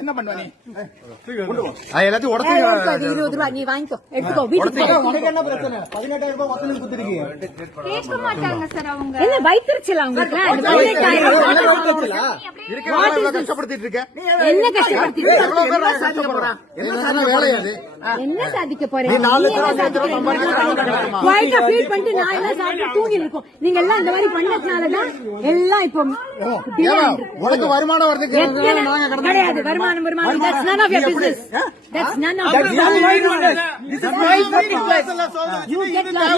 என்ன பண்ணுவ நீ? எல்லாத்தையும் உடச்சு 20 ரூபாய் நீ வாங்கிக்கோ, எடுத்துக்கோ, வீட்டுக்கு உனக்கு என்ன பிரச்சனை? 18,000 ரூபாய் வசூல் குடுத்துருக்கீங்க. கேட்க மாட்டாங்க சார் அவங்க. என்ன வயிற்றுச்சலா உங்களுக்கு? கஷ்டப்படுத்திட்டு இருக்கேன். என்ன கஷ்டப்படுத்திட்டு என்ன வேலையா அது? என்ன சாதிக்க போறீங்க? குவைட்டா ஃபீட் பண்ணிட்டு நான் எல்லாம் சாப்பிட்டு தூங்கி இருக்கோம். நீங்க எல்லாம் இந்த மாதிரி பண்ணதுனாலதான் எல்லாம் இப்போ உனக்கு வருமானம் வருது கிடையாது. வருமானம் that's none of your business. That's none of your business. This is my place. You get lost.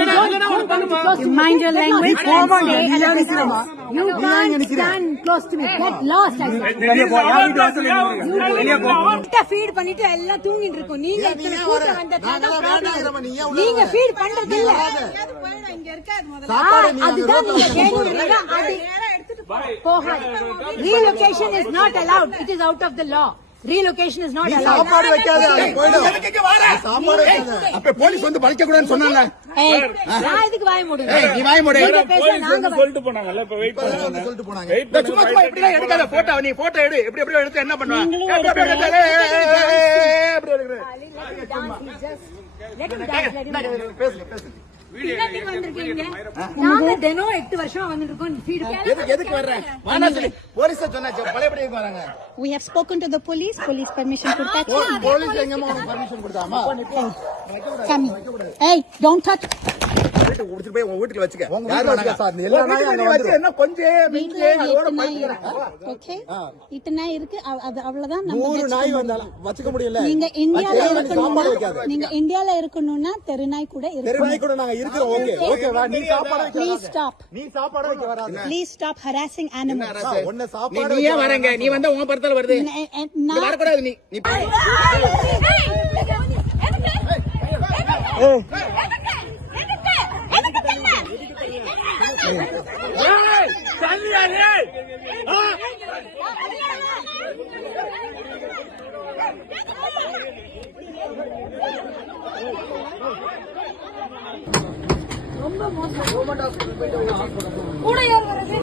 You mind your language. You can't stand close to me. Get lost. Feed பண்ணிட்டு எல்லாம் தூங்கிட்டு இருக்கோம். நீங்க நீங்க ஃபீட் பண்றது இல்ல. அதுதான் நீங்க கேக்குறீங்க. போகாது. Relocation is not allowed. It is out of the law. Relocation is not allowed. சாப்பாடு வைக்காத. சாப்பாடு வைக்காத. அப்ப போலீஸ் வந்து பழிக்க கூடாதுன்னு சொன்னாங்க. நான் இதுக்கு வாய மூடுங்க. நீ வாய மூடு. நாங்க சொல்லிட்டு போனாங்கல்ல, இப்ப வெயிட் பண்ணுங்க சொல்லிட்டு போனாங்க. சும்மா இப்படி எடுக்காத போட்டோ. நீ போட்டோ எடு. எப்படி எடுத்து என்ன பண்ணுவ? பேசுங்க. நாங்க தினம் 8 வருஷம் வந்துட்டு இருக்கோம். எதுக்கு வர்றேன்? போலீஸ் சொன்னாச்சு பழையபடி வராங்க. We have spoken to the police. Police permission கொடுத்தாச்சு. போலீஸ் எங்கமா உனக்கு permission கொடுத்தாமா? Come. Hey, don't touch. குடிச்சிட்டு போய் உங்க வீட்டுல வச்சுக்க. யார் வராங்க சார்? எல்லா நாயும் அங்க வந்து என்ன கொஞ்சம் மிஞ்சிலே அதோட படுத்துறேன். ஓகே. இத்தனை இருக்கு. அது அவ்வளவுதான். நம்ம 100 நாய் வந்தாலும் வச்சுக்க முடியல. நீங்க இந்தியால இருக்கணும்னா தெருநாய் கூட இருக்கு. தெருநாய் கூட நாங்க இருக்கிறோம். ஓகே வா. நீ சாப்பாடு வைக்க. Please stop. நீ சாப்பாடு வைக்க வராத. Please stop harassing animals. ஒண்ணே சாப்பாடு. நீ ஏன் வரங்க? நீ வந்தா உன் பர்த்தல வருது. நீ வர கூடாது. நீ ரொம்ப மோசம். கூட யார் வரது?